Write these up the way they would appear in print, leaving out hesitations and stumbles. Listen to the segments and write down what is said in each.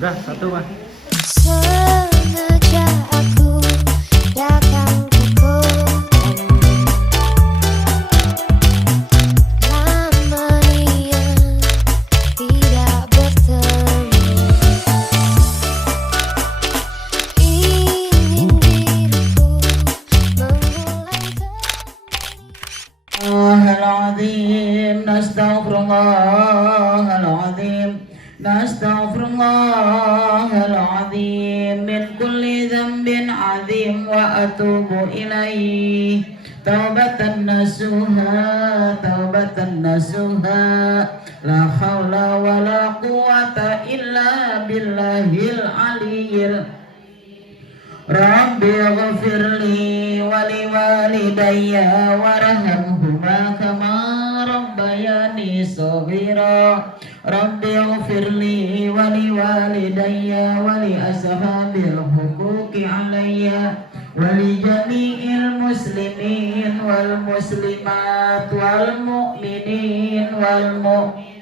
Udah, satu mah. Sengaja aku datang ke kota lama niat tidak bertemu, ingin diriku memulai Al-Azim, Nastaghfirullahaladzim, Nastaghfirullahaladzim min kulli dhanbin azim wa atubu ilaih taubatan nasuha la hawla wa la quwata illa billahil aliyyil Rabbi ghafirli wali walidayya warhamhuma kama rabbayani shaghira Rabbi ghafirli wali walidayya wali ashabil huquqi alayya wali jami'il muslimin wal muslimat wal mu'minin wal mu'minat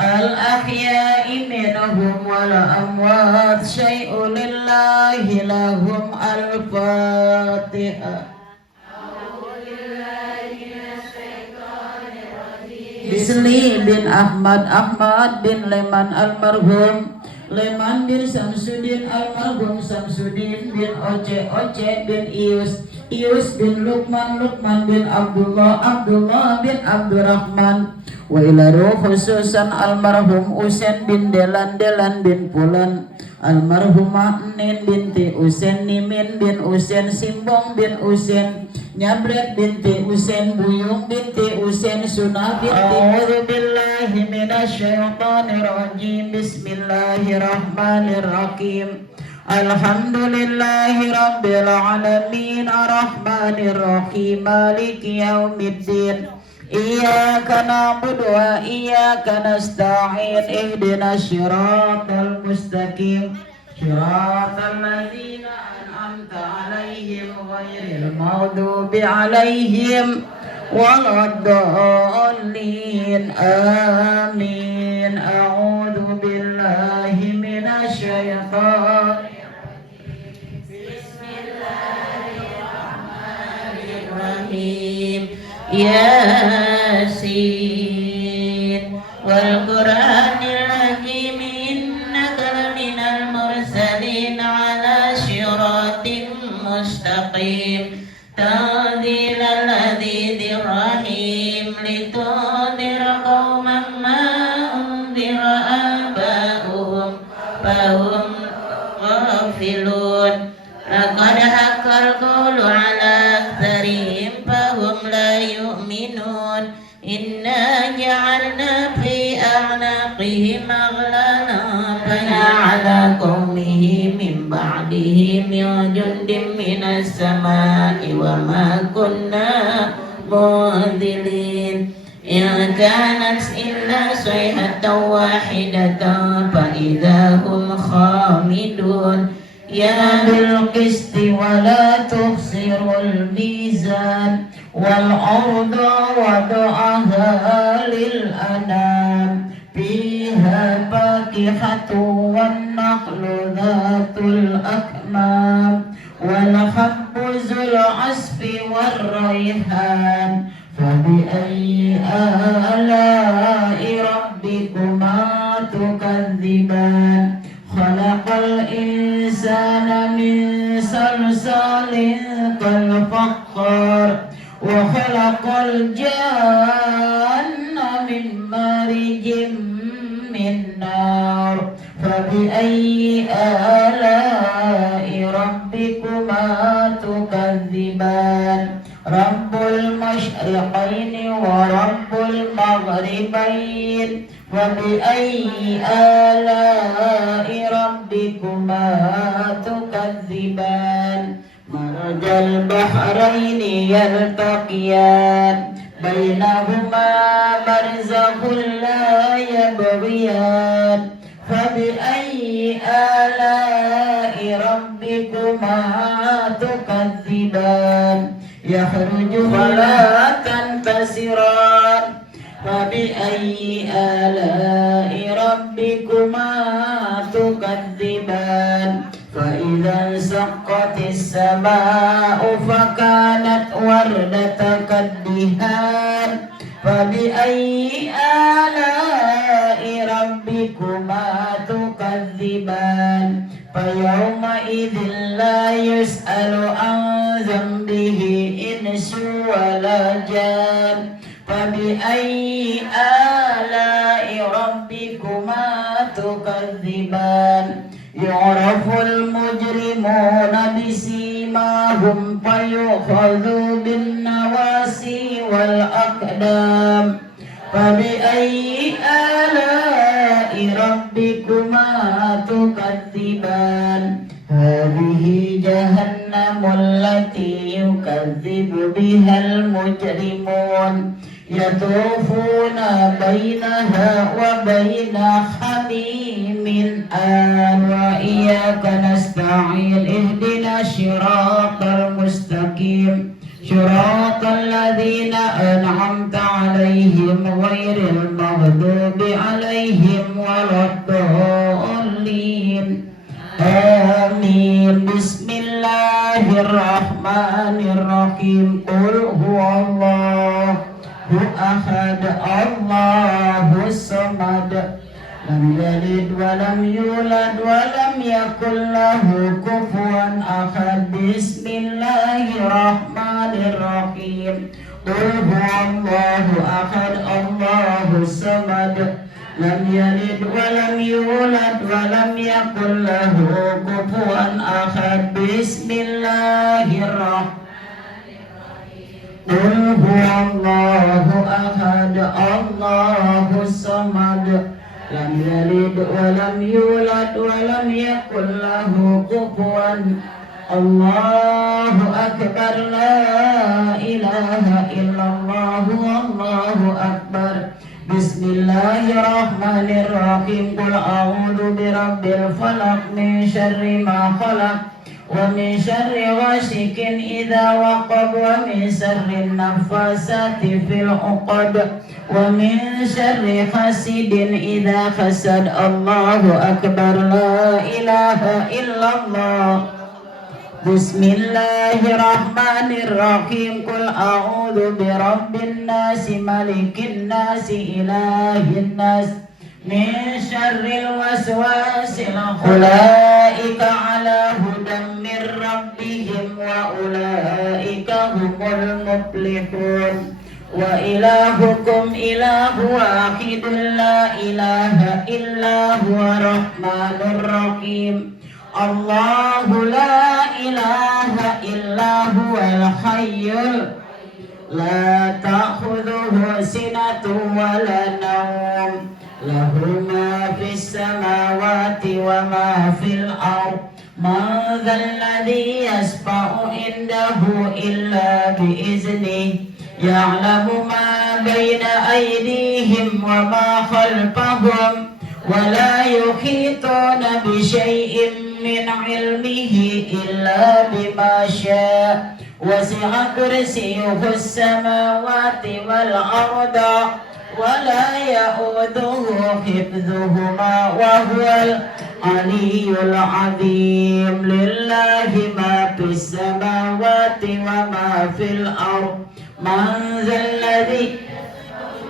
al-ahya'i minhum wal amwat syai'un lillahi lahum al-fatihah. Bisli bin Ahmad bin Leman almarhum, Leman bin Samsudin almarhum, Samsudin bin Oce bin Ius bin Luqman bin Abdullah bin Abdurrahman, wa ila ruh khususan almarhum Usen bin Delan bin Pulan, almarhumah Nin binti Usen, Nimin bin Usen, Simbong bin Usen, Nyabret binti Usen, Buyung binti Usen, Sunah binti. A'udzu billahi minasyaitonir rajim. Bismillahirrahmanirrahim. Alhamdulillahi rabbil alamin, arrahmanir rahim, maliki yaumiddin. Iyyaka na'budu wa iyyaka nasta'in, ihdinas siratal mustaqim, siratal ladzina an'amta 'alaihim ghairil maghdubi 'alaihim waladdallin. Amin. A'udzu billahi minasy syaithanir Bismillahirrahmanirrahim. Yasin wal Qur'anil hakim innaka laminal mursalin غافلون لقد حق القول على أكثرهم فهم لا يؤمنون إنا جعلنا في أعناقهم أغلالا فهي على قومه من بعده من جند من السماء وما كنا منزلين إن كانت إلا صيحة واحدة فإذا هم خامدون يا بالقسط ولا تخسر الميزان والأرض وضعها للأنام فيها فاكهة والنخل ذات الأكمام والحب ذو العصف والريحان فبأي آلاء ربكما تكذبان خلق الإنسان من صلصال كالفخار وخلق الجن من مارج من نار فبأي آلاء ربكما تكذبان رب المشرقين ورب المغربين فبأي آلاء ربكما تكذبان مرج البحرين يلتقيان بينهما برزخ لا يبغيان فبأي آلاء ربكما تكذبان يخرج فلا تنتصران فبأي آلاء ربكما تكذبان فإذا انشقت السماء فكانت وردة كالدهان فبأي آلاء ربكما تكذبان فيومئذ لا يسأل عن ذنبه إنس ولا جان فبأي آلاء ربكما تكذبان يعرف المجرمون بسيماهم فيؤخذوا بالنواسي والأقدام فبأي آلاء ربكما تكذبان هذه جهنم التي يكذب بها المجرمون يطوفون بينها وبين حميم آن وإياك نستعين اهدنا الصراط المستقيم صراط الذين أنعمت عليهم غير المغضوب عليهم ولا الضالين آمين بسم الله الرحمن الرحيم قل هو الله أحد الله الصمد لم يلد ولم يولد ولم يكن له كفوا أحد بسم الله الرحمن الرحيم قل هو الله أحد الله الصمد لم يلد ولم يولد ولم يكن له كفوا أحد بسم الله الرحمن قل هو الله أحد الله الصمد لم يلد ولم يولد ولم يكن له كفوا الله أكبر لا إله إلا الله والله أكبر بسم الله الرحمن الرحيم قل أعوذ برب الفلق من شر ما خلق ومن شر غاسق إذا وقب ومن شر النفاثات في العقد ومن شر حاسد إذا حسد الله أكبر لا إله إلا الله بسم الله الرحمن الرحيم قل أعوذ برب الناس ملك الناس إله الناس من شر الوسواس أولئك على هدى من ربهم وأولئك هم المفلحون وإلهكم إله واحد لا إله إلا هو الرحمن الرحيم Allahu la ilaha illa huwal hayyul la ta'khudhuhu sinatun wa la nawm lahu ma fis samawati wa ma fil ardh ma dhal ladzi yashfa'u indahu illa bi iznihi ya'lamu ma baina aydihim wa ma khalfahum wa la yuhituna bi shay'in min 'ilmihi illa bima syaa wasi'a kursiyyuhu as-samawati wal arda ولا يؤوده حفظهما وهو العلي العظيم لله ما في السماوات وما في الأرض من ذا الذي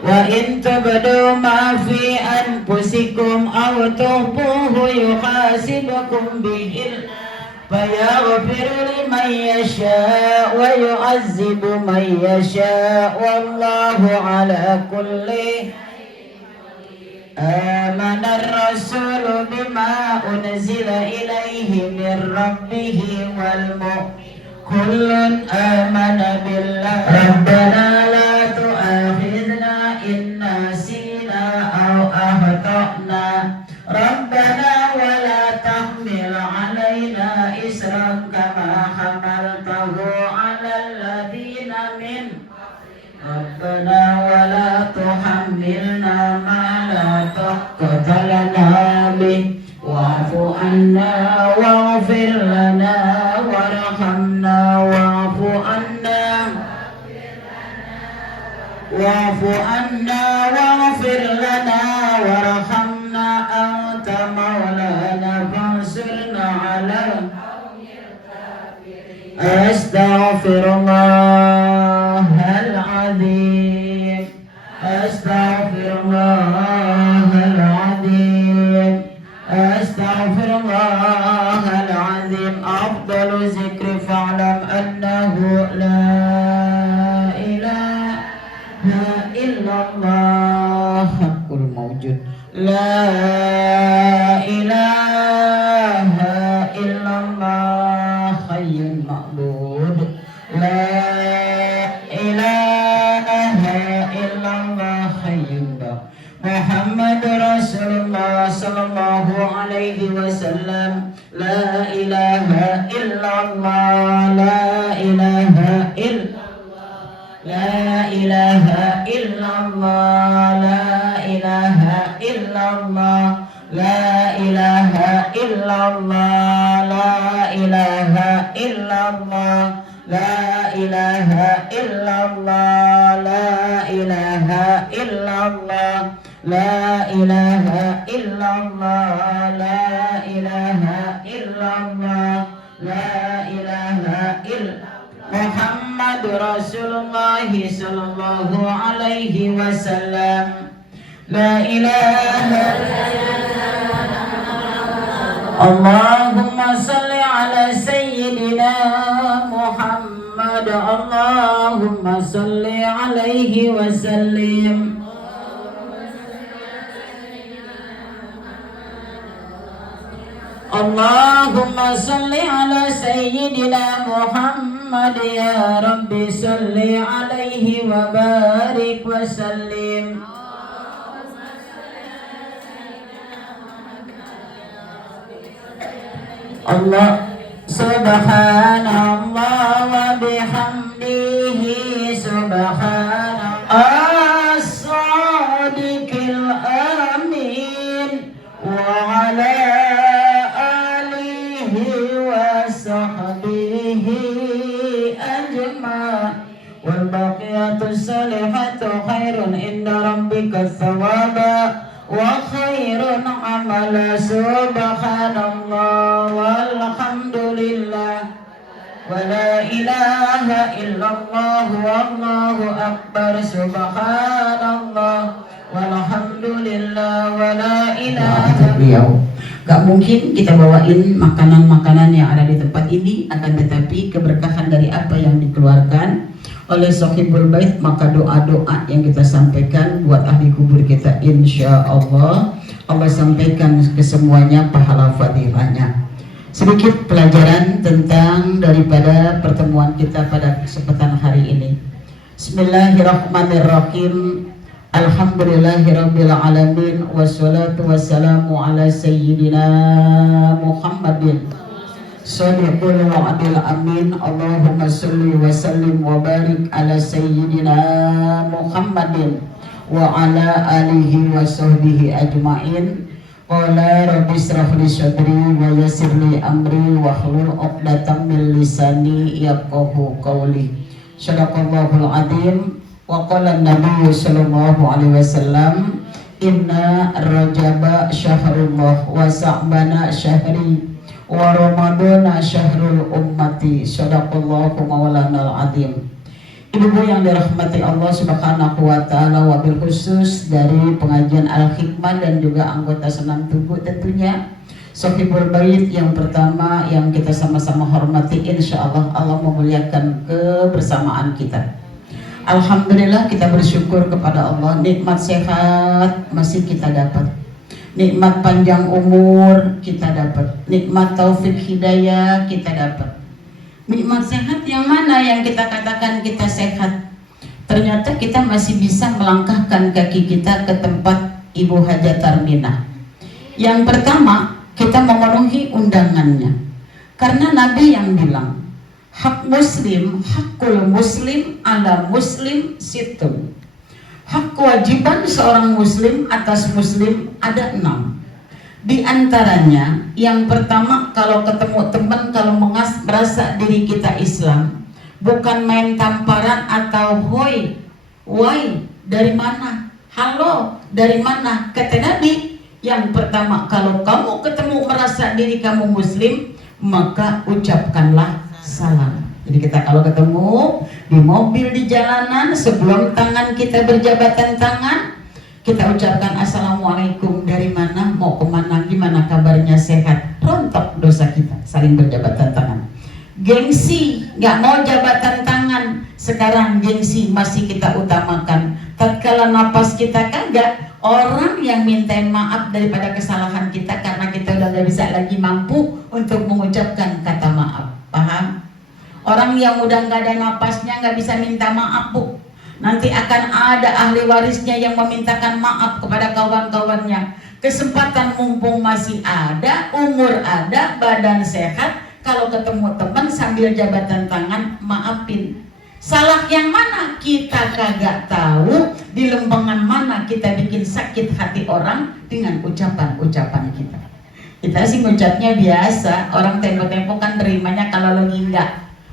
وإن تبدوا ما في أنفسكم أو تخفوه يحاسبكم به فيغفر لمن يشاء ويعذب من يشاء والله على كل آمن الرسول بما أنزل إليه من ربه والمؤمنون كل آمن بالله ربنا لا تؤاخذنا إن نسينا أو أخطأنا ربنا ولا تحمل علينا إسرا كما حملته على الذين من ربنا ولا تحملنا ما لا طاقة لنا به واعف عنا واغفر لنا وارحمنا واعف عنا واغفر لنا وارحمنا أنت مولانا فانصرنا على أستغفر الله العظيم أستغفر الله العظيم أستغفر الله العظيم أفضل ذكر فاعلم أنه لا إله إلا الله حق الموجود لا إله إلا الله حي المعبود لا إله إلا الله حي محمد رسول الله صلى الله عليه وسلم لا إله إلا الله لا إله إلا لا إله إلا الله لا إله إلا الله لا إله إلا الله لا إله إلا الله لا إله إلا الله لا إله إلا الله لا إله إلا الله لا إله إلا الله لا إله إلا محمد رسول الله صلى الله عليه وسلم لا إله اللهم صل على سيدنا محمد اللهم صل عليه وسلم اللهم صل على سيدنا محمد يا رب صل عليه وبارك وسلم الله سبحان الله وبحمده سبحان الصادق الأمين وعلى آله وصحبه أجمعين والباقيات الصالحات خير عند ربك ثوابا وخير عملا سبحان الله والحمد لله ولا إله إلا الله والله أكبر سبحان الله والحمد لله ولا إله beliau. Gak mungkin kita bawain makanan-makanan yang ada di tempat ini, akan tetapi keberkahan dari apa yang dikeluarkan oleh Sohibul Bait, maka doa-doa yang kita sampaikan buat ahli kubur kita, insya Allah Allah sampaikan ke semuanya pahala fadilahnya. Sedikit pelajaran tentang daripada pertemuan kita pada kesempatan hari ini. Bismillahirrahmanirrahim. Alhamdulillahirabbil alamin wassalatu wassalamu ala sayyidina Muhammadin shadiqul wa'dil amin. Allahumma sholli wa sallim wa barik ala sayyidina Muhammadin wa ala alihi wa sahbihi ajmain. Qala rabbi israh li sadri wa yassir li amri wa hlul 'uqdatam min lisani yafqahu qawli. Shadaqallahul azim. Wa qala an-nabiy sallallahu alaihi wasallam inna rajaba syahrullah wa sa'bana syahri wa ramadana syahrul ummati. Shadaqallahu maulanal azim. Ibu-ibu yang dirahmati Allah Subhanahu wa taala, wabil khusus dari pengajian Al-Hikmah dan juga anggota Senam Tubuh tentunya. Sohibul Bait yang pertama yang kita sama-sama hormati, insyaallah Allah memuliakan kebersamaan kita. Alhamdulillah kita bersyukur kepada Allah, nikmat sehat masih kita dapat. Nikmat panjang umur kita dapat. Nikmat taufik hidayah kita dapat. Nikmat sehat yang mana yang kita katakan kita sehat? Ternyata kita masih bisa melangkahkan kaki kita ke tempat Ibu Hajat Tarminah. Yang pertama, kita memenuhi undangannya. Karena Nabi yang bilang, hak muslim, hakul muslim ala muslim situn. Hak kewajiban seorang muslim atas muslim ada 6. Di antaranya, yang pertama, kalau ketemu teman, kalau merasa diri kita Islam, bukan main tamparan atau hoi, woi, dari mana? Halo, dari mana? Kata Nabi, yang pertama, kalau kamu ketemu merasa diri kamu Muslim, maka ucapkanlah salam. Jadi kita kalau ketemu di mobil, di jalanan, sebelum tangan kita berjabatan tangan, kita ucapkan assalamualaikum, dari mana, mau kemana, gimana kabarnya, sehat. Rontok dosa kita, saling berjabatan tangan. Gengsi, nggak mau jabatan tangan. Sekarang gengsi masih kita utamakan. Tatkala napas kita kagak, orang yang mintain maaf daripada kesalahan kita karena kita udah nggak bisa lagi mampu untuk mengucapkan kata maaf. Paham? Orang yang udah nggak ada napasnya nggak bisa minta maaf, Bu. Nanti akan ada ahli warisnya yang memintakan maaf kepada kawan-kawannya. Kesempatan mumpung masih ada, umur ada, badan sehat, kalau ketemu teman sambil jabatan tangan, maafin. Salah yang mana? Kita kagak tahu. Di lempengan mana kita bikin sakit hati orang dengan ucapan-ucapan kita. Kita sih ngucapnya biasa. Orang tempo-tempo kan terimanya kalau lagi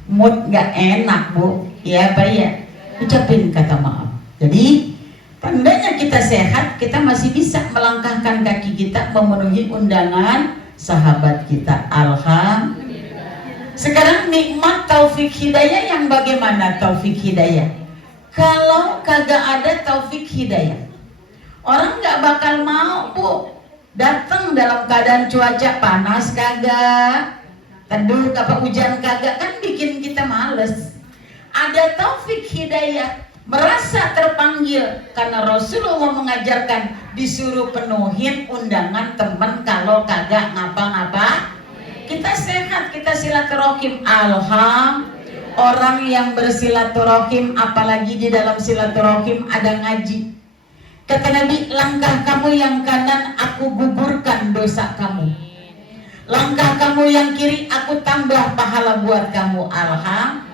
mood nggak enak, Bu. Ya apa ya? Ucapin kata maaf. Jadi tandanya kita sehat, kita masih bisa melangkahkan kaki kita memenuhi undangan sahabat kita. Alhamdulillah. Sekarang nikmat taufik hidayah yang bagaimana taufik hidayah? Kalau kagak ada taufik hidayah, orang nggak bakal mau, Bu, datang dalam keadaan cuaca panas kagak, teduh apa hujan kagak, kan bikin kita males. Ada taufik hidayah, merasa terpanggil karena Rasulullah mengajarkan disuruh penuhin undangan teman kalau kagak ngapa-ngapa. Kita sehat, kita silaturahim. Alhamdulillah. Orang yang bersilaturahim, apalagi di dalam silaturahim ada ngaji. Kata Nabi, langkah kamu yang kanan aku gugurkan dosa kamu. Langkah kamu yang kiri aku tambah pahala buat kamu. Alhamdulillah.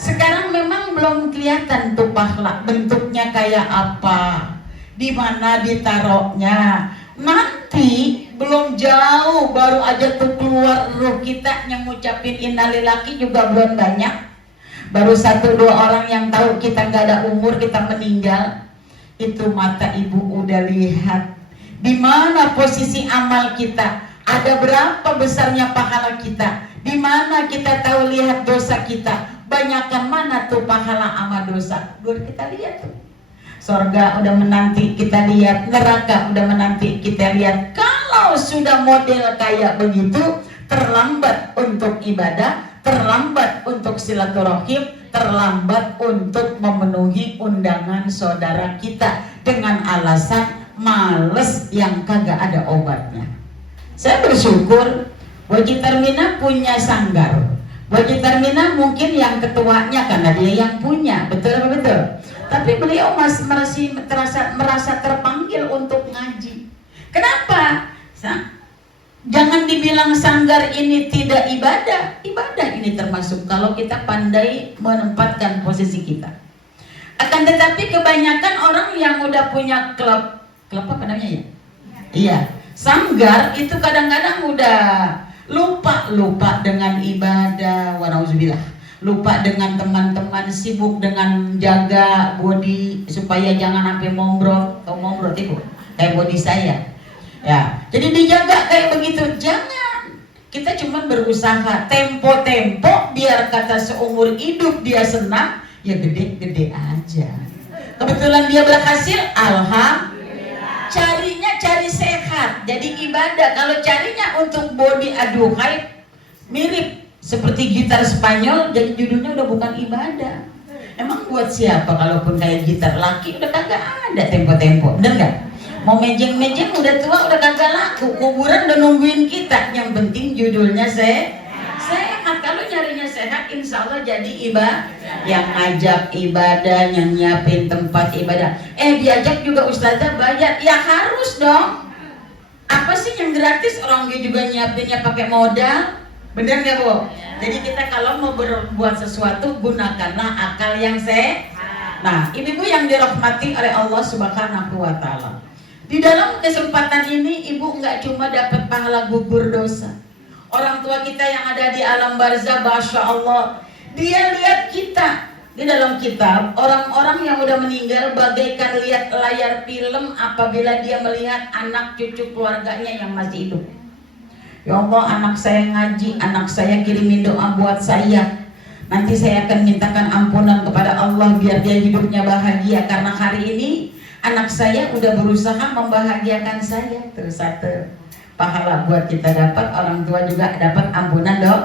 Sekarang memang belum kelihatan tuh pahala, bentuknya kayak apa, di mana ditaruhnya. Nanti belum jauh, baru aja tuh keluar ruh kita yang ngucapin innalillahi juga belum banyak. Baru 1-2 orang yang tahu kita nggak ada umur, kita meninggal. Itu mata ibu udah lihat di mana posisi amal kita, ada berapa besarnya pahala kita, di mana kita tahu lihat dosa kita. Banyakkan mana tuh pahala sama dosa. Udah kita lihat tuh. Surga udah menanti kita lihat, neraka udah menanti kita lihat. Kalau sudah model kayak begitu, terlambat untuk ibadah, terlambat untuk silaturahim, terlambat untuk memenuhi undangan saudara kita dengan alasan males yang kagak ada obatnya. Saya bersyukur Boji Termina punya sanggar. Boji Termina mungkin yang ketuanya karena dia yang punya, betul apa betul? Tapi beliau masih merasa terpanggil untuk ngaji. Kenapa? Jangan dibilang sanggar ini tidak ibadah. Ibadah ini termasuk kalau kita pandai menempatkan posisi kita. Akan tetapi kebanyakan orang yang udah punya klub apa namanya ya? Iya, sanggar itu kadang-kadang udah lupa dengan ibadah, wanauzubillah, lupa dengan teman-teman, sibuk dengan jaga body supaya jangan sampai mombrot. Tahu mombrot itu kayak body saya ya, jadi dijaga kayak begitu. Jangan, kita cuma berusaha tempo biar kata seumur hidup dia senang, ya gede-gede aja. Kebetulan dia berhasil, alhamdulillah. Cari sehat, jadi ibadah. Kalau carinya untuk body, aduhai, mirip seperti gitar Spanyol, jadi judulnya udah bukan ibadah. Emang buat siapa kalaupun kayak gitar laki udah kagak ada tempo-tempo, bener nggak? Mau mejeng-mejeng udah tua udah kagak laku, kuburan udah nungguin kita. Yang penting judulnya sehat. Kalau nyarinya sehat, insya Allah jadi ibadah. Yang ngajak ibadah, yang nyiapin tempat ibadah. Diajak juga ustazah bayar, ya harus dong. Apa sih yang gratis? Orang dia juga nyiapinnya pakai modal, bener nggak Bu? Jadi kita kalau mau berbuat sesuatu gunakanlah akal yang sehat. Nah, ibu-ibu yang dirahmati oleh Allah Subhanahu wa Ta'ala, di dalam kesempatan ini ibu nggak cuma dapat pahala gugur dosa. Orang tua kita yang ada di alam barzah, Masya Allah, dia lihat kita. Di dalam kitab, orang-orang yang udah meninggal bagaikan lihat layar film apabila dia melihat anak cucu keluarganya yang masih hidup. Ya Allah, anak saya ngaji, anak saya kirimin doa buat saya. Nanti saya akan mintakan ampunan kepada Allah biar dia hidupnya bahagia. Karena hari ini anak saya udah berusaha membahagiakan saya. Terus satu pahala buat kita dapat, orang tua juga dapat ampunan dok.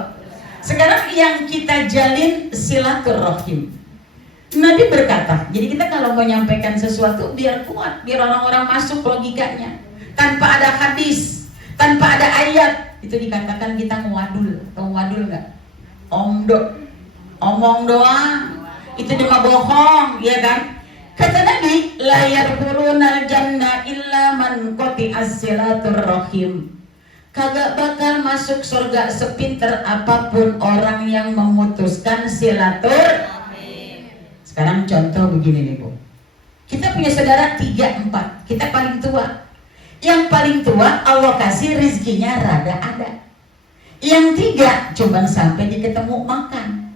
Sekarang yang kita jalin silaturahim. Nabi berkata, jadi kita kalau mau menyampaikan sesuatu biar kuat, biar orang-orang masuk logikanya. Tanpa ada hadis, tanpa ada ayat, itu dikatakan kita ngewadul. Tahu wadul nggak? Omong doang, itu cuma bohong, ya kan? Kata Nabi, la yarkulunal jannah illa man qati'as silaturrahim. Kagak bakal masuk surga sepinter apapun orang yang memutuskan silaturahim. Sekarang contoh begini nih Bu. Kita punya saudara 3, 4. Kita paling tua. Yang paling tua Allah kasih rizkinya rada ada. Yang 3 cuman sampai diketemu makan.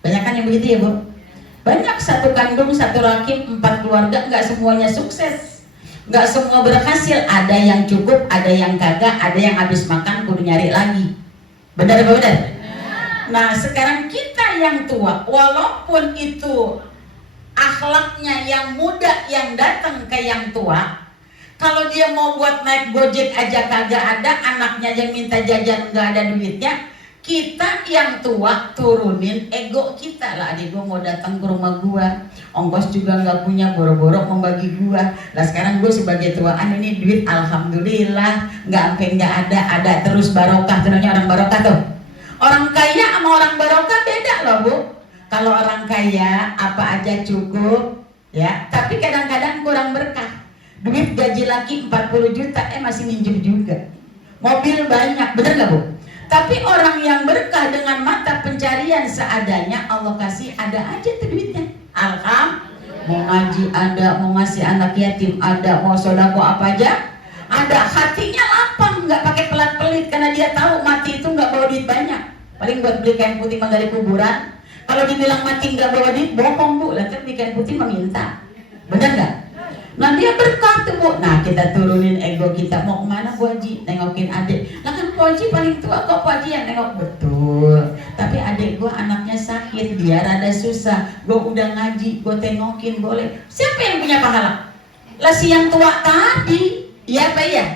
Banyak kan yang begitu ya Bu? Banyak, satu kandung, satu rahim, 4 keluarga, nggak semuanya sukses, nggak semua berhasil. Ada yang cukup, ada yang kagak, ada yang habis makan kudu nyari lagi. Benar apa benar? Nah sekarang kita yang tua, walaupun itu akhlaknya yang muda yang datang ke yang tua, kalau dia mau buat naik gojek aja kagak ada, anaknya yang minta jajan nggak ada duitnya. Kita yang tua turunin ego kita lah. Adik gua mau datang ke rumah gua, ongkos juga nggak punya, boro-boro membagi gua. Lah sekarang gua sebagai tuaan ini duit alhamdulillah nggak sampai nggak ada terus barokah. Tentunya orang barokah tuh. Orang kaya sama orang barokah beda loh Bu. Kalau orang kaya apa aja cukup ya, tapi kadang-kadang kurang berkah. Duit gaji laki 40 juta masih minjem juga. Mobil banyak, bener nggak Bu? Tapi orang yang berkah dengan mata pencarian seadanya, Allah kasih ada aja tuh duitnya. Alhamdulillah. Mau ngaji ada, mau ngasih anak yatim ada, mau sodako apa aja ada. Hatinya lapang, nggak pakai pelit-pelit karena dia tahu mati itu nggak bawa duit banyak. Paling buat beli kain putih mah dari kuburan. Kalau dibilang mati nggak bawa duit, bohong Bu. Lantas beli kain putih meminta, benar nggak? Nah dia berkah tuh Bu. Nah kita turunin ego kita. Mau kemana Bu Haji? Nengokin adik. Nah kan Bu Haji paling tua, kok Bu Haji yang nengok? Betul. Tapi adik gua anaknya sakit, dia rada susah. Gua udah ngaji, gua tengokin boleh. Siapa yang punya pahala? Lah si yang tua tadi. Iya Pak ya?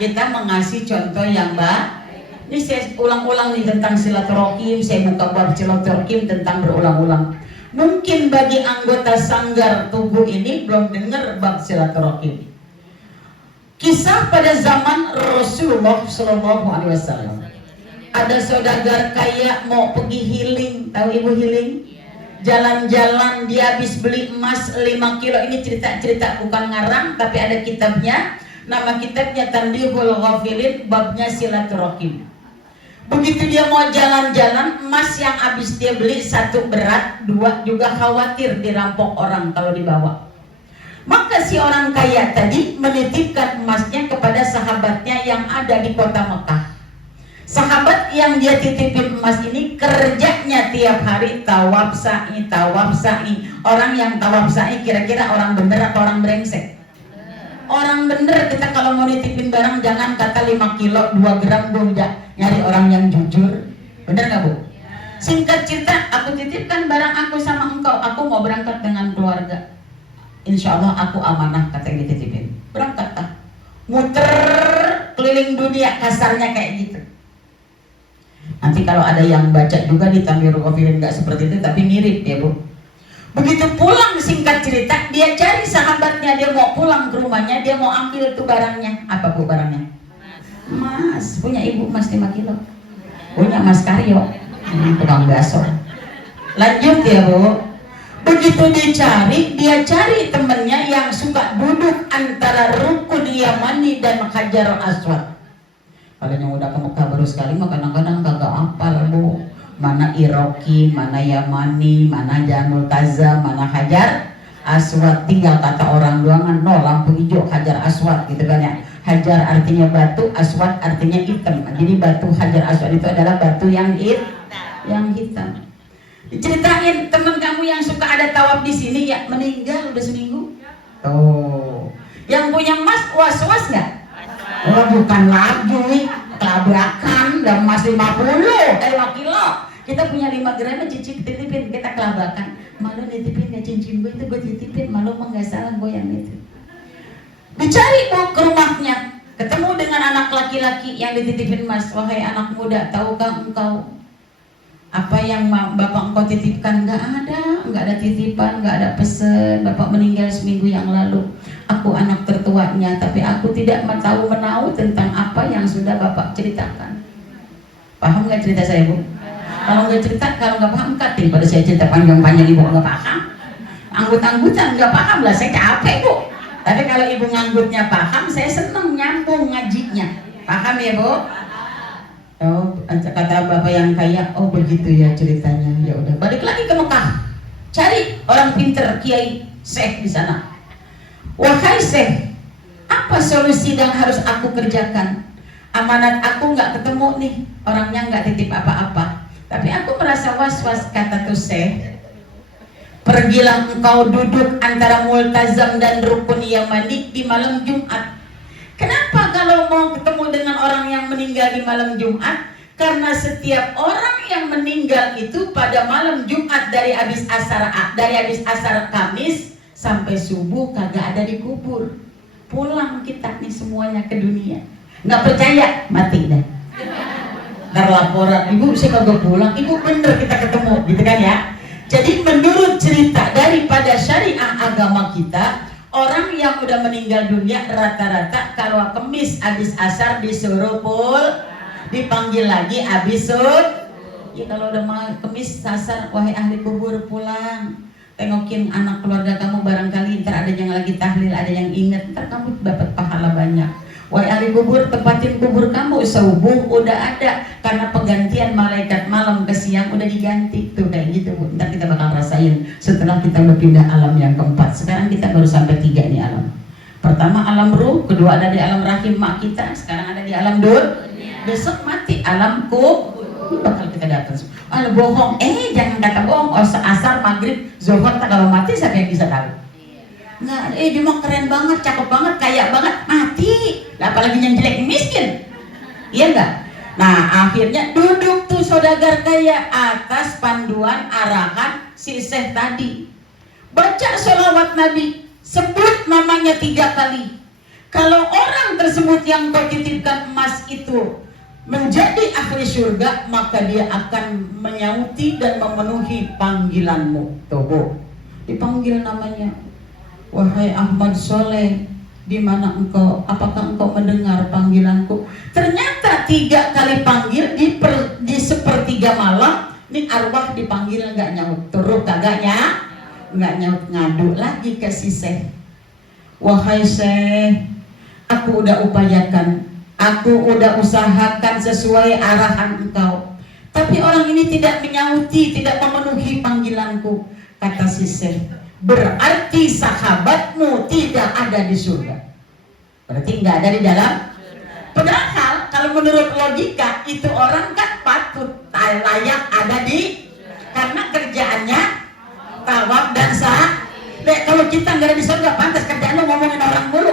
Kita mengasih contoh yang baik. Ini saya ulang-ulang nih tentang silaturahim. Saya buka bab silaturahim tentang berulang-ulang. Mungkin bagi anggota sanggar tubuh ini belum dengar bab silaturahim. Kisah pada zaman Rasulullah SAW. Ada saudagar kaya mau pergi healing, tahu ibu healing? Jalan-jalan dia habis beli emas 5 kilo. Ini cerita-cerita bukan ngarang, tapi ada kitabnya. Nama kitabnya Tanbihul Ghafilin, babnya silaturahim. Begitu dia mau jalan-jalan, emas yang habis dia beli 1 berat, 2 juga khawatir dirampok orang kalau dibawa. Maka si orang kaya tadi menitipkan emasnya kepada sahabatnya yang ada di kota Mekah. Sahabat yang dia titipin emas ini kerjanya tiap hari tawaf sa'i, tawaf sa'i. Orang yang tawaf sa'i kira-kira orang bener atau orang brengsek? Orang bener. Kita kalau mau nitipin barang jangan kata 5 kilo 2 gram, Bu, nyari orang yang jujur. Bener gak, Bu? Singkat cerita, aku titipkan barang aku sama engkau. Aku mau berangkat dengan keluarga. Insya Allah aku amanah, kata yang dititipin. Berangkat kah? Muter keliling dunia, kasarnya kayak gitu. Nanti kalau ada yang baca juga di Tanbihul Ghafilin nggak seperti itu, tapi mirip ya, Bu. Begitu pulang, singkat cerita, dia cari sahabatnya, dia mau pulang ke rumahnya, dia mau ambil tuh barangnya. Apa, Bu, barangnya? Emas. Punya ibu emas 5 kilo. Punya Mas Karyo, tukang bakso. Lanjut ya, Bu. Begitu dicari, dia cari temennya yang suka duduk antara rukun Yamani dan Hajar Aswad. Kalau yang udah ke Mekah baru sekali mah kadang-kadang kagak apal, Bu. Mana Iroki, mana Yamani, mana Janul Taza, mana Hajar Aswad. Tinggal kata orang doangan, no lampu hijau Hajar Aswad gitu kan ya. Hajar artinya batu, Aswad artinya hitam. Jadi batu Hajar Aswad itu adalah batu yang hitam. Diceritain temen kamu yang suka ada tawaf di sini ya meninggal udah seminggu. Tuh. Yang punya emas was-was nggak? Oh, bukan lagi kelabakan, dan emas 5 kilo. Kita punya 5 gram cincin titipin, kita kelabakan. Malu nitipin ya cincin gue itu gue titipin, malu mah nggak salah gue yang itu. Dicari, Bu, ke rumahnya, ketemu dengan anak laki-laki yang dititipin emas. Wahai anak muda, tahukah engkau apa yang bapak engkau titipkan? Nggak ada titipan, nggak ada pesen. Bapak meninggal seminggu yang lalu. Aku anak tertuanya, tapi aku tidak tahu menau tentang apa yang sudah bapak ceritakan. Paham nggak cerita saya, Bu? Kalau nggak cerita, kalau nggak paham, kating pada saya cerita panjang-panjang ibu nggak paham. Anggut-anggutan nggak paham lah, saya capek, Bu. Tapi kalau ibu nganggutnya paham, saya seneng nyambung ngajinya. Paham ya, Bu? Oh, kata bapak yang kaya, oh begitu ya ceritanya. Ya udah, balik lagi ke Mekah. Cari orang pinter, kiai, syekh di sana. Wahai syekh, apa solusi yang harus aku kerjakan? Amanat aku nggak ketemu nih, orangnya nggak titip apa-apa. Tapi aku merasa was-was, kata tuh syekh. Pergilah engkau duduk antara Multazam dan Rukun Yamani di malam Jumat. Kenapa kalau mau ketemu dengan orang yang meninggal di malam Jumat? Karena setiap orang yang meninggal itu pada malam Jumat dari habis asar Kamis sampai subuh kagak ada di kubur. Pulang kita nih semuanya ke dunia. Nggak percaya, mati dah. Ntar laporan, ibu saya kagak pulang, ibu bener kita ketemu, gitu kan ya. Jadi menurut cerita daripada syariah agama kita, orang yang udah meninggal dunia rata-rata kalau Kemis habis asar disuruh dipanggil lagi habis ya kalau udah mau Kemis asar, wahai ahli kubur pulang. Tengokin anak keluarga kamu, barangkali ntar ada yang lagi tahlil, ada yang inget, ntar kamu dapat pahala banyak. Wahai ahli kubur, tempatin kubur kamu, subuh udah ada, karena pergantian malaikat malam ke siang udah diganti tuh kayak gitu, Bu. Ntar kita bakal rasain setelah kita udah pindah alam yang keempat. Sekarang kita baru sampai 3 nih alam. Pertama alam ruh, kedua ada di alam rahim mak kita, sekarang ada di alam besok mati alam bakal kita datang. Bohong, jangan kata bohong. Asar, maghrib, zuhur, kalau mati siapa yang bisa tahu? Nggak, dia mah keren banget, cakep banget, kaya banget, mati. Nah, apalagi yang jelek miskin, iya nggak? Nah, akhirnya duduk tuh saudagar kaya atas panduan arahan si syekh tadi. Baca sholawat Nabi, sebut namanya 3 kali. Kalau orang tersebut yang kau titipkan emas itu menjadi ahli surga, maka dia akan menyauti dan memenuhi panggilanmu. Tuh, Bu, dipanggil namanya. Wahai Ahmad Soleh, di mana engkau? Apakah engkau mendengar panggilanku? Ternyata 3 kali panggil Ini arwah dipanggil nggak nyaut, turut kagaknya nggak nyaut, ngadu lagi ke si Syekh. Wahai Syekh, aku udah upayakan, aku udah usahakan sesuai arahan engkau, tapi orang ini tidak menyauti, tidak memenuhi panggilanku. Kata si Syekh, berarti sahabatmu tidak ada di surga. Berarti nggak ada di dalam. Padahal kalau menurut logika itu orang kan patut layak ada di, karena kerjaannya tawaf dan sah. Kalau kita nggak ada di surga, pantas kerjaan lo ngomongin orang mulu.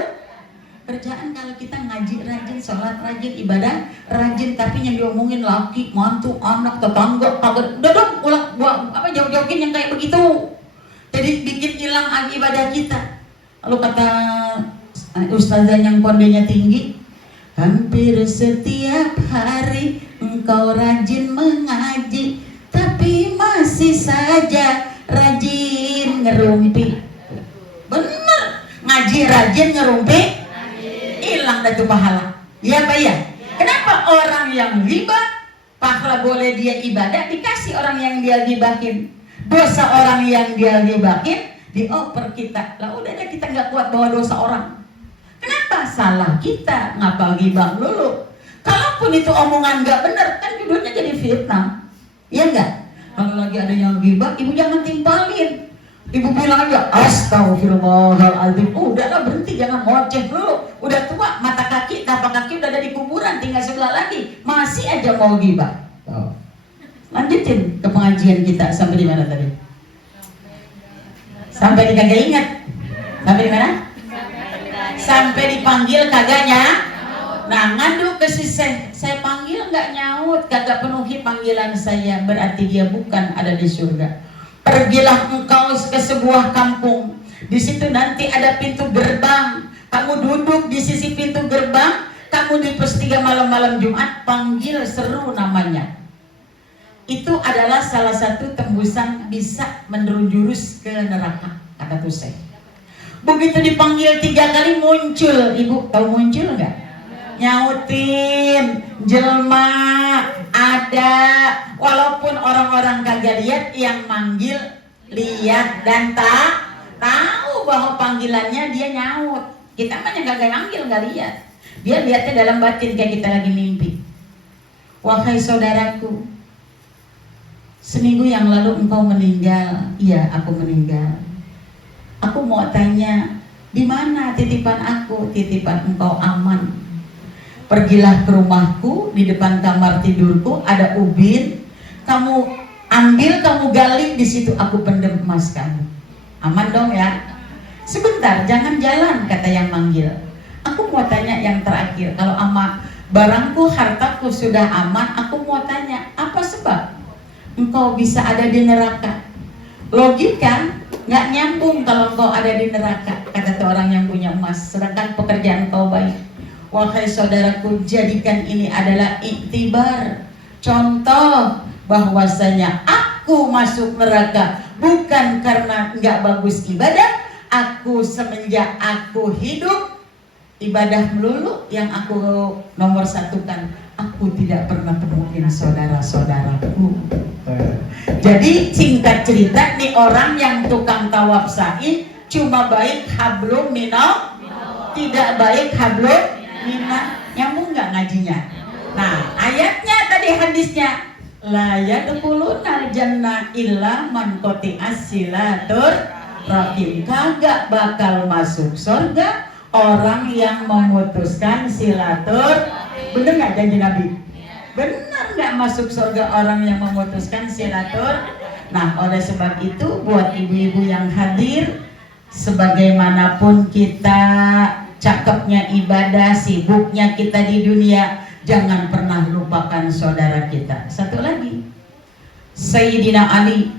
Kerjaan kalau kita ngaji rajin, sholat rajin, ibadah rajin, tapi yang diomongin laki, mantu, anak, tetangga, udah dong, jauh-jauhin yang kayak begitu. Jadi bikin hilang ibadah kita. Lalu kata ustazah yang pondenya tinggi, hampir setiap hari engkau rajin mengaji, tapi masih saja rajin ngerumpi. Bener, ngaji rajin ngerumpi, hilang dah tuh pahala. Iya Pak ya? Kenapa orang yang ghibah pahala boleh dia ibadah, dikasih orang yang dia ghibahin. Dosa orang yang dia ghibahin dioper kita. Lah udah deh, kita nggak kuat bawa dosa orang. Kenapa? Salah kita, ngapa ghibah dulu. Kalaupun itu omongan nggak benar, kan judulnya jadi fitnah. Iya nggak? Kalau lagi ada yang ghibah, ibu jangan timpalin. Ibu bilang aja, astagfirullahaladzim. Udahlah, berhenti, jangan ngoceh dulu. Udah tua, mata kaki, tapak kaki udah ada di kuburan, tinggal sebelah lagi. Masih aja mau ghibah. Lanjutin ke pengajian kita sampai di mana tadi? Sampai di kagak ingat. Sampai di mana? Sampai dipanggil kagaknya. Nah, ngadu ke si Syekh, saya panggil nggak nyaut, kagak penuhi panggilan saya, berarti dia bukan ada di surga. Pergilah engkau ke sebuah kampung, di situ nanti ada pintu gerbang. Kamu duduk di sisi pintu gerbang, kamu di Pestiga malam-malam Jumat, panggil seru namanya. Itu adalah salah satu tembusan bisa menjurus ke neraka, kata tuh Syekh. Begitu dipanggil 3 kali muncul, ibu tahu muncul nggak? Nyautin, jelma, ada. Walaupun orang-orang kagak lihat, yang manggil lihat dan tak tahu bahwa panggilannya dia nyaut. Kita mah yang kagak manggil nggak lihat. Dia lihatnya dalam batin kayak kita lagi mimpi. Wahai saudaraku, seminggu yang lalu engkau meninggal. Iya, aku meninggal. Aku mau tanya, di mana titipan aku? Titipan engkau aman. Pergilah ke rumahku, di depan kamar tidurku ada ubin. Kamu ambil, kamu gali, di situ aku pendem emas kamu. Aman dong ya? Sebentar, jangan jalan, kata yang manggil. Aku mau tanya yang terakhir. Kalau barangku, hartaku sudah aman, aku mau tanya, apa sebab engkau bisa ada di neraka? Logika nggak nyambung kalau engkau ada di neraka, kata orang yang punya emas, sedangkan pekerjaan engkau baik. Wahai saudaraku, jadikan ini adalah iktibar, contoh bahwasanya aku masuk neraka bukan karena nggak bagus ibadah. Aku semenjak aku hidup ibadah melulu yang aku nomor satukan. Aku tidak pernah temuin saudara-saudaraku. Jadi singkat cerita, nih orang yang tukang tawaf sa'i cuma baik hablum minal, tidak baik hablum minal. Nyambung nggak ngajinya? Nah, ayatnya tadi hadisnya, la yadkhulunal jannah illa man qati'as silatur rahim. Kagak bakal masuk surga orang yang memutuskan silatur. Bener nggak janji Nabi? Bener nggak masuk surga orang yang memutuskan silatur? Nah, oleh sebab itu buat ibu-ibu yang hadir, sebagaimanapun kita cakepnya ibadah, sibuknya kita di dunia, jangan pernah lupakan saudara kita. Satu lagi, Sayyidina Ali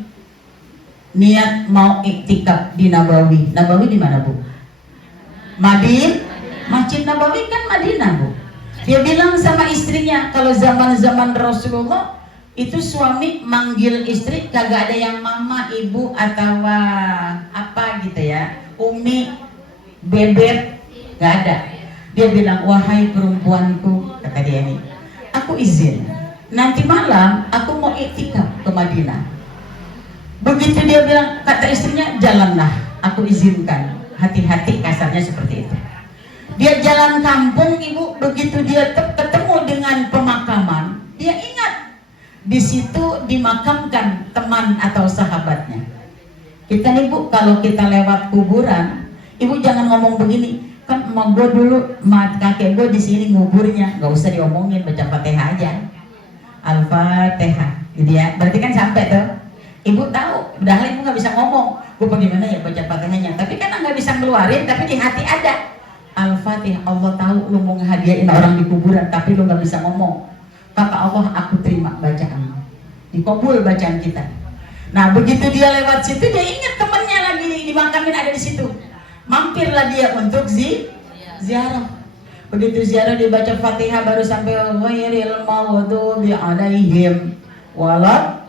niat mau iktikaf di Nabawi. Nabawi di mana, Bu? Masjid Nabawi kan Madinah, Bu. Dia bilang sama istrinya, kalau zaman-zaman Rasulullah itu suami manggil istri kagak ada yang mama, ibu atau apa gitu ya, umi, bebek, gak ada. Dia bilang, wahai perempuanku, kata dia ini, aku izin nanti malam aku mau iktikaf ke Madinah. Begitu dia bilang, kata istrinya, jalanlah, aku izinkan. Hati-hati, kasarnya seperti itu. Dia jalan kampung, ibu, begitu dia ketemu dengan pemakaman, dia ingat di situ dimakamkan teman atau sahabatnya. Kita nih bu, kalau kita lewat kuburan, ibu jangan ngomong begini, kan emak gue dulu, kakek gue di sini nguburnya, nggak usah diomongin, baca Fatihah aja, Al-Fatihah, gitu ya. Berarti kan sampai tuh. Ibu tahu, udah ibu nggak bisa ngomong, gue bagaimana ya baca Fatihahnya, tapi kan nggak bisa ngeluarin, tapi di hati ada Al-Fatihah. Allah tahu lu mau ngehadiahin orang di kuburan, tapi lu nggak bisa ngomong. Kata Allah, aku terima bacaan, dikabul bacaan kita. Nah begitu dia lewat situ, dia ingat temennya lagi dimakamin ada di situ. Mampirlah dia untuk ziarah. Begitu ziarah dibaca Fatihah baru sampai ghairil maghdubi alaihim walad.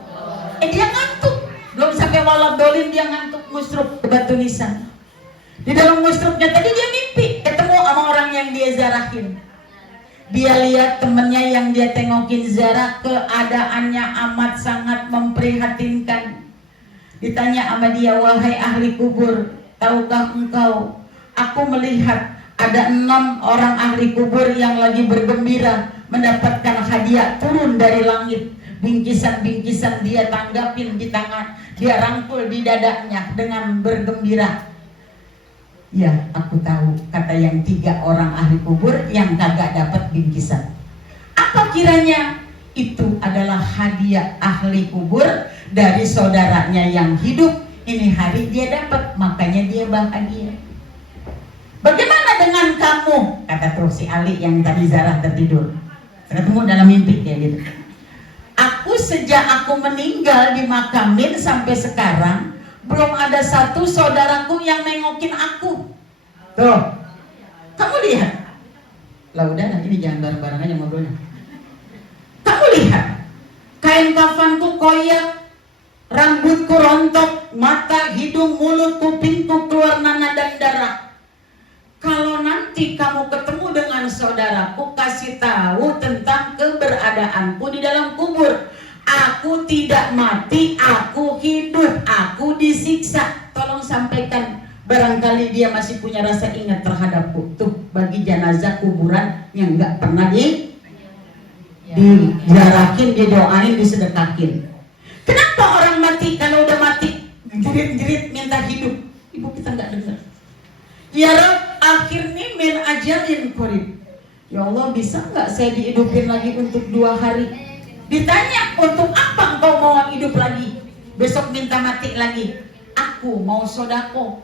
Dia ngantuk, belum sampai walad dolin dia ngantuk, musruk ke batu nisan. Di dalam musruknya tadi dia mimpi ketemu sama orang yang dia ziarahin. Dia lihat temennya yang dia tengokin ziarah, keadaannya amat sangat memprihatinkan. Ditanya sama dia, wahai ahli kubur, tahukah engkau, aku melihat ada 6 orang ahli kubur yang lagi bergembira mendapatkan hadiah turun dari langit. Bingkisan-bingkisan dia tanggapin di tangan, dia rangkul di dadanya dengan bergembira. Ya, aku tahu, kata yang 3 orang ahli kubur yang kagak dapat bingkisan. Apa kiranya? Itu adalah hadiah ahli kubur dari saudaranya yang hidup. Ini hari dia dapat, makanya dia bahagia. Bagaimana dengan kamu? Kata terus si Ali yang tadi Zarah tertidur. Ketemu dalam mimpi kayak gitu. Aku sejak aku meninggal dimakamin sampai sekarang belum ada satu saudaraku yang nengokin aku. Tuh, kamu lihat. Lah udah, nanti ini jangan bareng-bareng aja ngobrolnya. Kamu lihat, kain kafanku koyak, rambutku rontok, mata, hidung, mulut, kupingku keluar nanah dan darah. Kalau nanti kamu ketemu dengan saudaraku, kasih tahu tentang keberadaanku di dalam kubur. Aku tidak mati, aku hidup, aku disiksa. Tolong sampaikan, barangkali dia masih punya rasa ingat terhadapku. Tuh, bagi jenazah kuburan yang nggak pernah dijarakin, didoain, disedekahin. Kenapa orang mati kalau udah mati jerit-jerit minta hidup? Ibu kita nggak dengar. Ya Rabb, akhirnya min ajalin qarib. Ya Allah, bisa nggak saya dihidupin lagi untuk 2 hari? Ditanya, untuk apa engkau mau hidup lagi? Besok minta mati lagi. Aku mau sodako.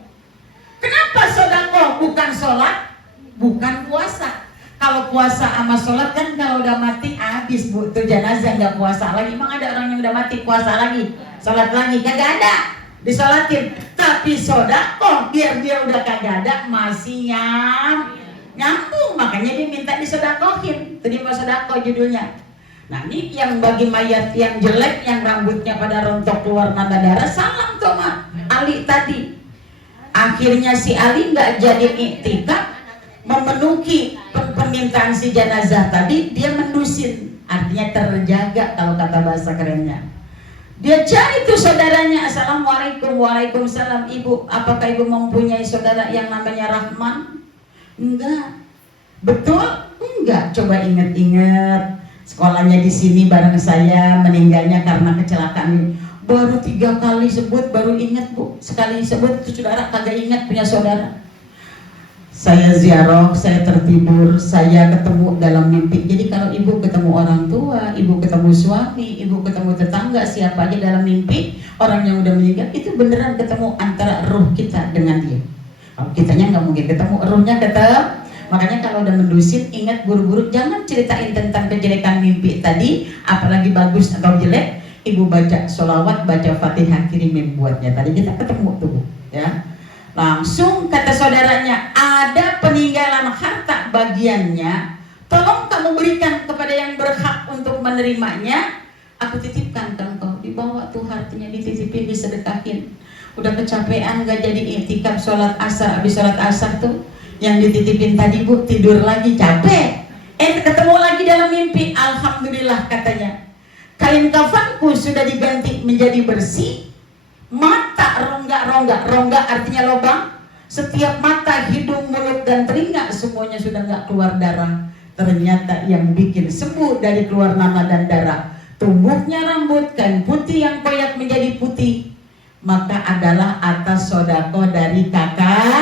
Kenapa sodako? Bukan sholat, bukan puasa. Kalau puasa sama sholat kan kalau udah mati habis bu, tuh jenazah nggak puasa lagi. Emang ada orang yang udah mati puasa lagi, sholat lagi? Kagak ada, disolatin. Tapi sodako biar dia udah kagak ada masih nyambung, makanya dia minta disodakohin. Terima sodako judulnya. Nah ini yang bagi mayat yang jelek, yang rambutnya pada rontok keluar nada darah, salam tuh mak Ali tadi. Akhirnya si Ali nggak jadi iktikaf, memenuhi permintaan si jenazah tadi, dia mendusin, artinya terjaga kalau kata bahasa kerennya. Dia cari tuh saudaranya, assalamualaikum, waalaikumsalam ibu, apakah ibu mempunyai saudara yang namanya Rahman? Enggak. Betul? Enggak. Coba inget-inget, sekolahnya di sini bareng saya, meninggalnya karena kecelakaan. Baru 3 kali sebut, baru ingat bu. Sekali sebut itu saudara, kagak ingat punya saudara. Saya ziarah, saya tertidur, saya ketemu dalam mimpi. Jadi kalau ibu ketemu orang tua, ibu ketemu suami, ibu ketemu tetangga, siapa aja dalam mimpi, orang yang udah meninggal, itu beneran ketemu antara ruh kita dengan dia. Kalau kitanya nggak mungkin ketemu, ruhnya ketemu. Makanya kalau udah mendusin, ingat buru-buru, jangan ceritain tentang kejelekan mimpi tadi, apalagi bagus atau jelek. Ibu baca sholawat, baca Fatihah, kirimin buatnya. Tadi kita ketemu tuh, ya. Langsung kata saudaranya, ada peninggalan harta bagiannya, tolong kamu berikan kepada yang berhak untuk menerimanya. Aku titipkan ke engkau. Dibawa tuh hartanya, dititipin, disedekahin. Udah kecapean gak jadi iktikaf sholat asar. Habis sholat asar tuh yang dititipin tadi bu, tidur lagi capek. Ketemu lagi dalam mimpi. Alhamdulillah katanya, kain kafanku sudah diganti menjadi bersih. Mata rongga artinya lubang. Setiap mata, hidung, mulut, dan telinga semuanya sudah nggak keluar darah. Ternyata yang bikin sembuh dari keluar nanah dan darah, tumbuhnya rambut, kain putih yang koyak menjadi putih, maka adalah atas sodako dari kakaknya.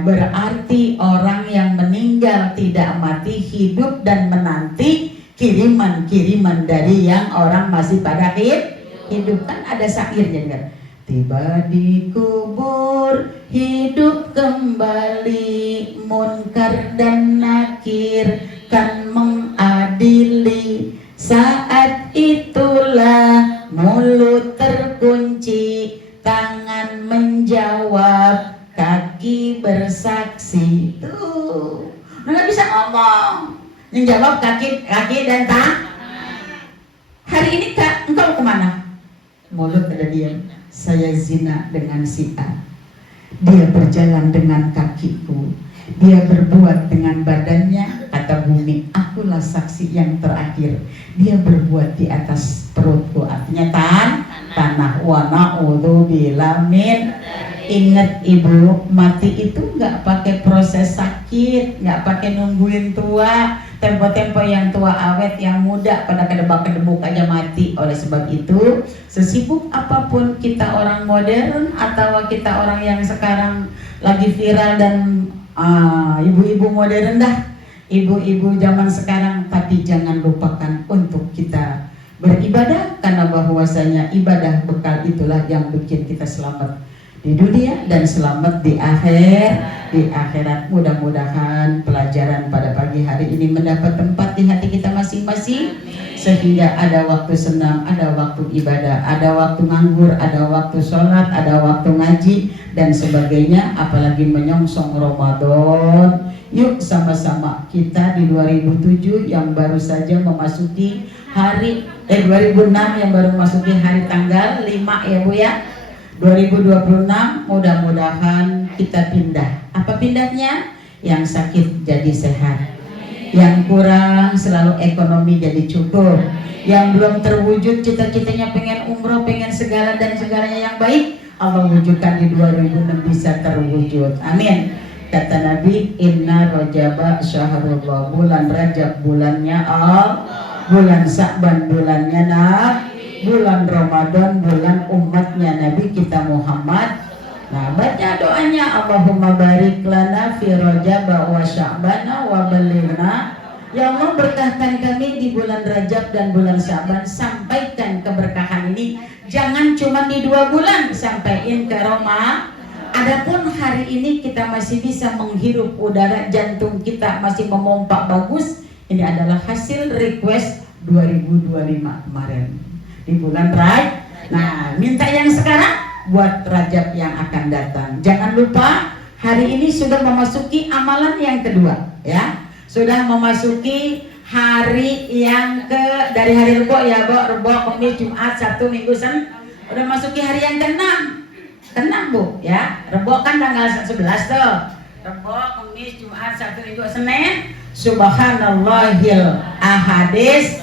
Berarti orang yang meninggal tidak mati, hidup dan menanti kiriman-kiriman dari yang orang masih pada hidup. Kan ada syairnya kan, tiba di kubur hidup kembali, munkar dan nakir kan mengadili. Saat itulah mulut terkunci, tangan menjawab, kaki bersaksi. Tuh, nggak bisa ngomong. Yang jawab kaki dan tangan. Hari ini Kak, engkau kemana? Mulut ada diam. Saya zina dengan si A. Dia berjalan dengan kakiku. Dia berbuat dengan badannya. Kata bumi, akulah saksi yang terakhir. Dia berbuat di atas perutku. Artinya tanah. Wa na'udzubillah min. Ingat ibu, mati itu nggak pakai proses sakit, nggak pakai nungguin tua. Tempo-tempo yang tua awet, yang muda pada kedebak-kedebuk aja mati. Oleh sebab itu, sesibuk apapun kita orang modern atau kita orang yang sekarang lagi viral dan ibu-ibu modern dah, ibu-ibu zaman sekarang, tapi jangan lupakan untuk kita beribadah, karena bahwasanya ibadah bekal itulah yang bikin kita selamat di dunia dan selamat di akhirat. Mudah-mudahan pelajaran pada pagi hari ini mendapat tempat di hati kita masing-masing, sehingga ada waktu senang, ada waktu ibadah, ada waktu nganggur, ada waktu sholat, ada waktu ngaji dan sebagainya. Apalagi menyongsong Ramadan. Yuk sama-sama kita di 2007 yang baru saja memasuki hari 2006 yang baru memasuki hari tanggal 5 ya Bu ya, 2026 mudah-mudahan kita pindah. Apa pindahnya? Yang sakit jadi sehat, yang kurang selalu ekonomi jadi cukup, yang belum terwujud cita-citanya pengen umroh, pengen segala dan segalanya yang baik, Allah wujudkan di 2006 bisa terwujud. Amin. Kata Nabi, Inna Rajaba syahrullah, bulan Rajab bulannya Allah, bulan Sa'ban bulannya bulan Ramadan bulan umatnya Nabi kita Muhammad. Nah, baca doanya, Allahumma barik lana fi Rajab wa Sya'bana wa balighna. Ya Allah, berkahkan kami di bulan Rajab dan bulan Sya'ban. Sampaikan keberkahan ini jangan cuma di 2 bulan, sampaikan ke Roma. Adapun hari ini kita masih bisa menghirup udara, jantung kita masih memompa bagus. Ini adalah hasil request 2025 kemarin di bulan Rajab. Nah, minta yang sekarang buat Rajab yang akan datang. Jangan lupa hari ini sudah memasuki amalan yang kedua ya. Sudah memasuki hari yang dari hari Rebo ya, Rebo, Kamis, Jumat, Sabtu, Minggu, Senin. Udah masuki hari yang ke-6. Ke-6 Bu ya. Rebo kan tanggal 11 tuh. Rebo, Kamis, Jumat, Sabtu, Minggu, Senin. Subhanallahil ahadis.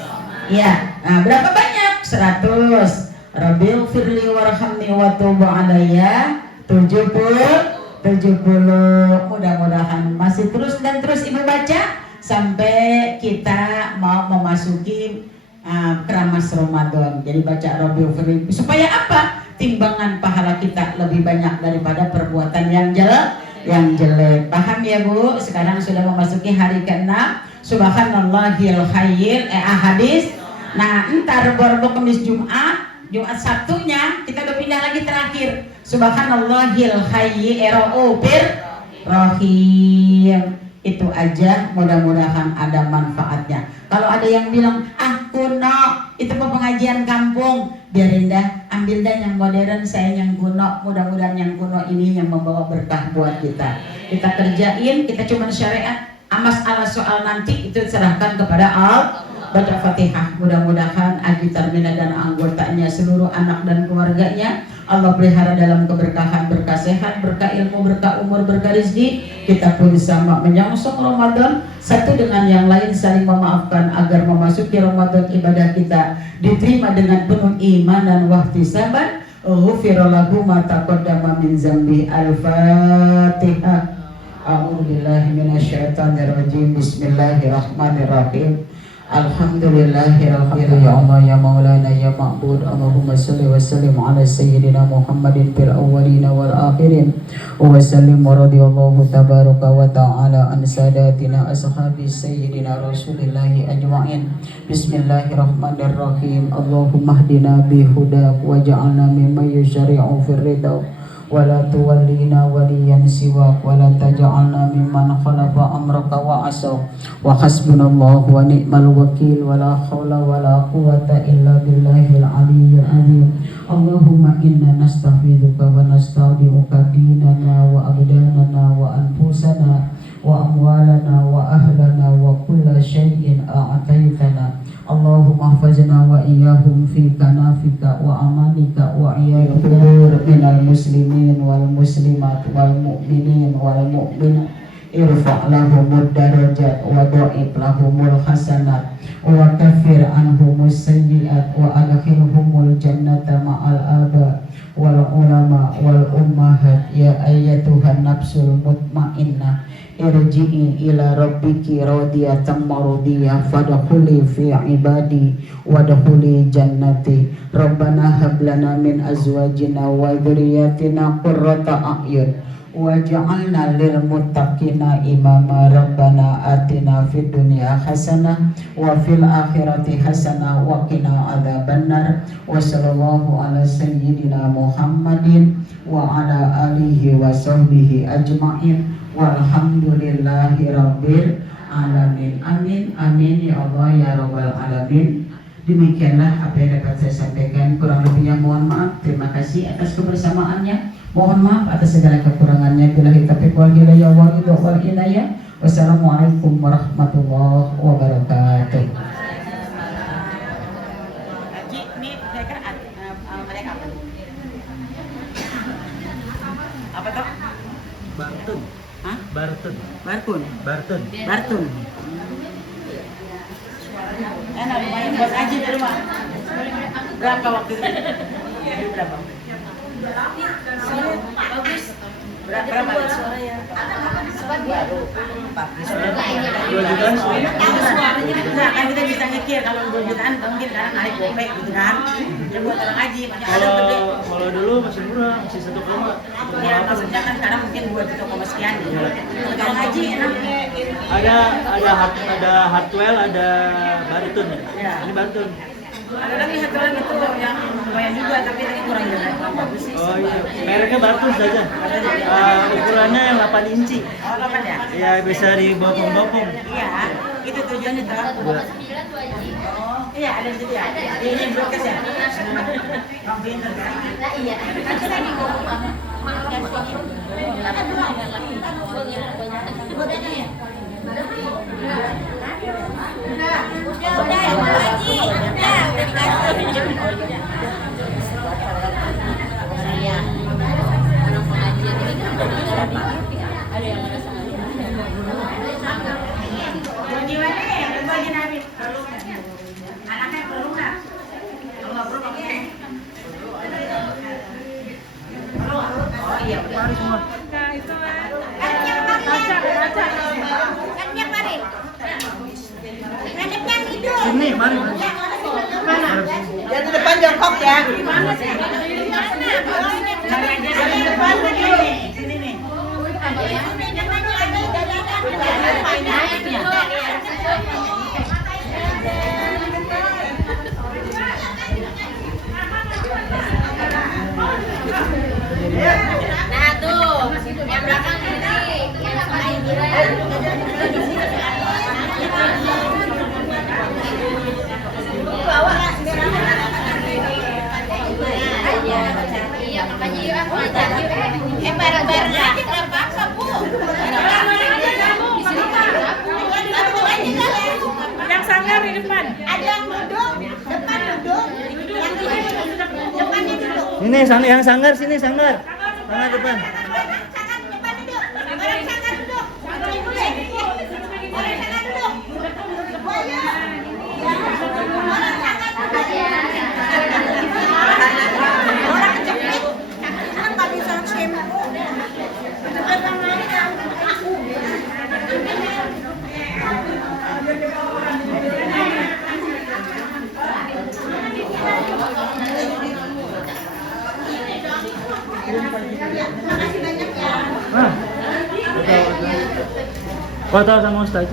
Ya. Nah, berapa banyak? 100. Rabbil firli warhamni wa tubu alayya. 70. Mudah-mudahan masih terus dan terus Ibu baca sampai kita mau memasuki keramas Ramadan. Jadi baca Rabbil firli supaya apa? Timbangan pahala kita lebih banyak daripada perbuatan yang jelek. Paham ya Bu? Sekarang sudah memasuki hari ke-6. Subhanallahil hayyil ahadis. Nah, entar Rebo, Kamis, Jumat Sabtunya kita udah pindah lagi terakhir. Subhanallahil hayyir rahim. Itu aja, mudah-mudahan ada manfaatnya. Kalau ada yang bilang, kuno, itu pengajian kampung, biarin dah, ambil dah yang modern, saya yang kuno. Mudah-mudahan yang kuno ini yang membawa berkah buat kita. Kita kerjain, kita cuma syariat. Amas ala soal nanti itu serahkan kepada Allah. Baca Fatihah, mudah-mudahan Aji Tarmina dan anggotanya, seluruh anak dan keluarganya Allah pelihara dalam keberkahan, berkah sehat, berkah ilmu, berkah umur, berkah rezeki. Kita pun sama menyongsong Ramadan satu dengan yang lain, saling memaafkan agar memasuki Ramadan ibadah kita diterima dengan penuh iman dan wahtisaban. Ghufira lahu ma taqaddama min zambi. Al-Fatihah. A'udzubillahi minasyaitonir rajim. Bismillahirrahmanirrahim. Alhamdulillahirabbil ya Allah ya Maulana ya Ma'bud. Allahumma salli wa sallim ala sayyidina Muhammadin fil awwalin wal akhirin wa sallim wa radiyallahu tabaraka wa ta'ala an sadatina ashabi sayyidina Rasulillahi ajma'in. Bismillahirrahmanirrahim. Allahumma hdina bihudak waj'alna mimman yusyari'u fir ridha wala tuwallina waliyan siwak wala taj'alna mimman khalafa amraka wa asaw wa hasbunallahu wa ni'mal wakil wala hawla wala quwwata illa billahil aliyyil azim. Allahumma inna nasta'fiduka wa nasta'diuka dinana wa abdanana wa anfusana wa amwalana wa ahlana wa kulla syai'in a'taitana. Allahumma hafazna wa iyyahum fi kanafika wa amanika wa iyyahum minal muslimin wal muslimat wal mu'minin wal mu'minat. Irfa' lahumud darajat wa dha'if lahumul hasanat wa kaffir anhumus sayyi'at wa adkhilhumul jannata ma'al aba wal ulama wal ummahat. Ya ayyatuhan nafsul mutmainnah irji'i ila rabbiki radiyatan maradiyah fadkhuli fi ibadi wadkhuli jannati. Rabbana hab lana min azwajina wa dzurriyyatina qurrata a'yun waj'alna lil muttaqina imama. Rabbana atina fid dunya hasanah wa fil akhirati hasanah wa qina adzabannar. Wa sallallahu ala sayyidina Muhammadin wa ala alihi wa sahbihi ajma'in. Walhamdulillahi rabbil alamin. Amin amin ya Allah ya rabbal alamin. Demikianlah apa yang dapat saya sampaikan, kurang lebihnya mohon maaf. Terima kasih atas kebersamaannya. Mohon maaf atas segala kekurangannya. Billahi taufiq wal hidayah wal inayah. Wassalamualaikum warahmatullahi wabarakatuh. Haji, ini mereka apa toh? Bartun. Hah? Bartun. Bartun. Bartun. Bartun. Enak lumayan buat Haji di rumah. Berapa waktu itu? Berapa? Bagus. Berapa suara ya? Baru 2 jutaan suara. Nah, kan kita bisa ngekir kalau 2 jutaan mungkin sekarang naik gopek gitu kan. Ya buat orang Haji banyak ada gede. Kalau dulu masih murah, masih 1 koma. Ya maksudnya kan sekarang mungkin 2 juta sekian gitu. Kalau Haji enak. Ada Hartwell, ada Bartun. Ya. Ini Bartun. Ada lagi satu lagi tuh yang lumayan juga tapi tadi kurang bagus sih. Oh iya, mereknya Bartun saja. Ukurannya yang 8 inci. Oh, kapan ya? Ya bisa dibopong-bopong. Iya, itu tujuannya tuh. Oh, iya ada di situ ya. Ini broadcast ya. Bang pinter kan? Iya. Udah ya Pak Haji. Udah dikasih. Orang pengajian ini kan ada yang merasa Gimana ya? Bagi Nabi. Anaknya perlu nggak? Kalau nggak perlu nggak boleh. Perlu? Oh iya, harus semua. Sini, mari. Yang di depan jongkok ya. Gimana sih? Di depan begini. Sini nih. Nah tuh, yang belakang ini, yang sama Indira. Bawa iya, makanya yuk aku ajak yuk. Bareng-bareng aja nggak apa-apa, Bu. Yang sanggar di depan. Ada yang duduk, depan duduk. Yang depannya duduk. Ini Sini, sana yang sanggar, sini sanggar. Sanggar depan. Ah. Foto sama Ustaz.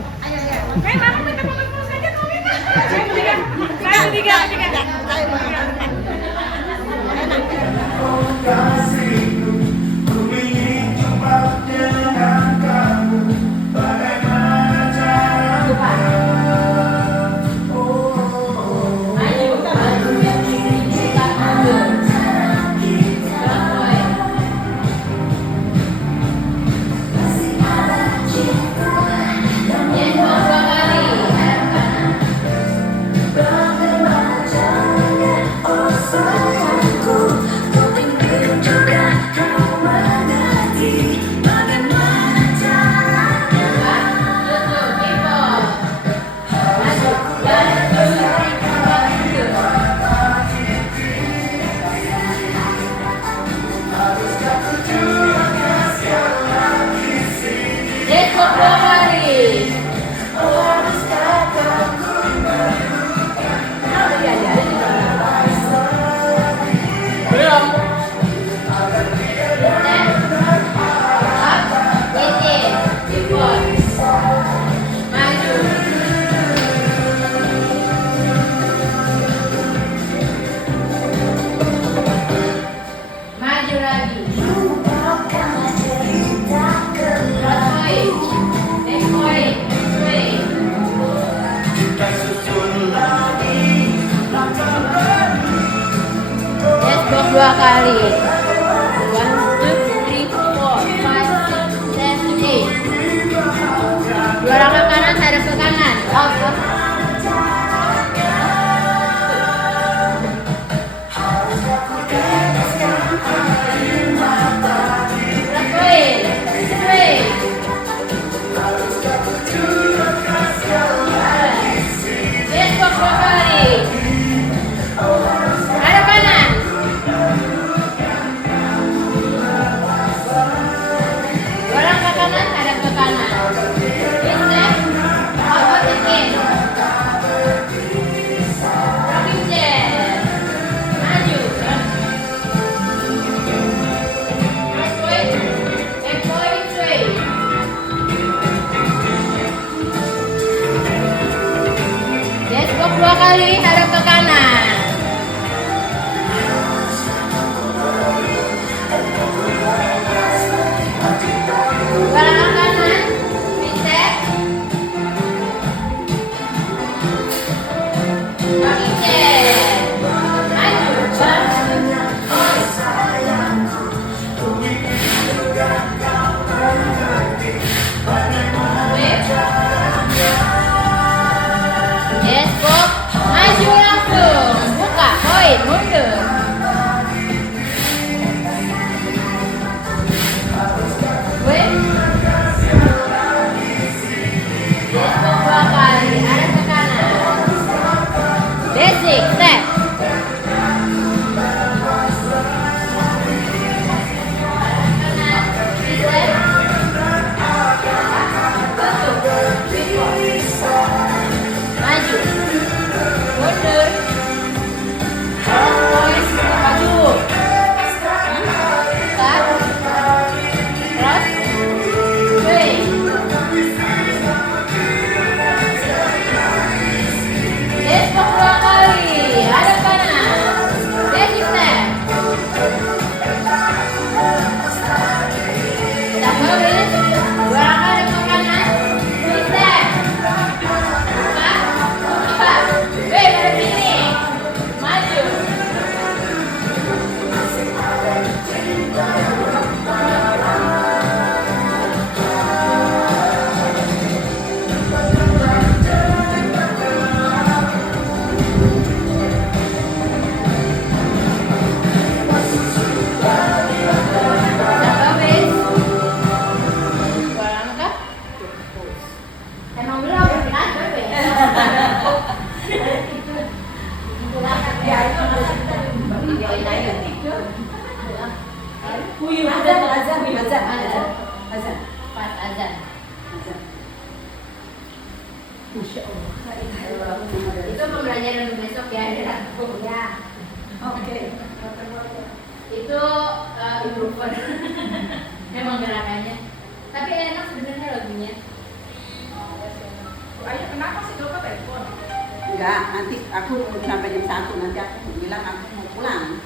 Dua kali. 1, 2, 3, 4, 5, 6, 7, 8. Dua langkah kanan, hadap ke kanan. Up, up. Dua kali hadap ke kanan. Dua langkah kanan, reset. Kaki cek. Maju. Yes, Bob. Maju langsung. Buka, poin, mundur. Wait. Pas azan. Itu pembelajaran untuk besok ya. Oke. Itu improver. Memang gerakannya. Tapi enak sebenarnya lagunya. Ayo kenapa sih Doka telepon? Enggak, nanti aku sampai jam 1 nanti aku bilang aku mau pulang.